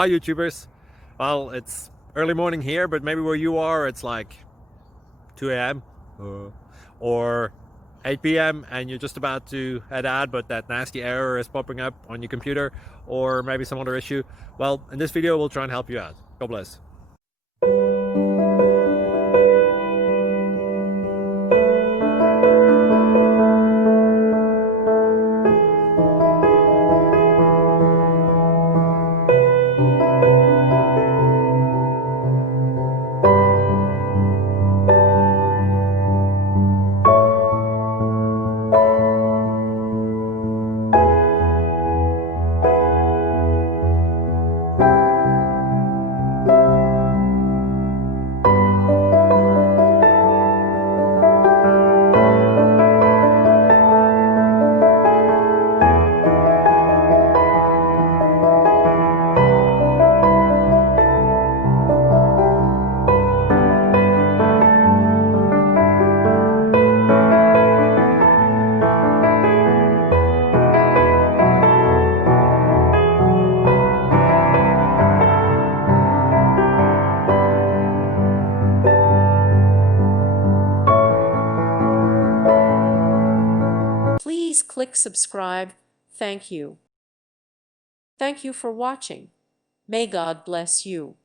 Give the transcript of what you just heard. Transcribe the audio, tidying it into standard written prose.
Hi YouTubers. Well, it's early morning here, but maybe where you are it's like 2 a.m. or 8 p.m. and you're just about to head out, but that nasty error is popping up on your computer, or maybe some other issue. Well, in this video we'll try and help you out. God bless. Please click subscribe. Thank you. Thank you for watching. May God bless you.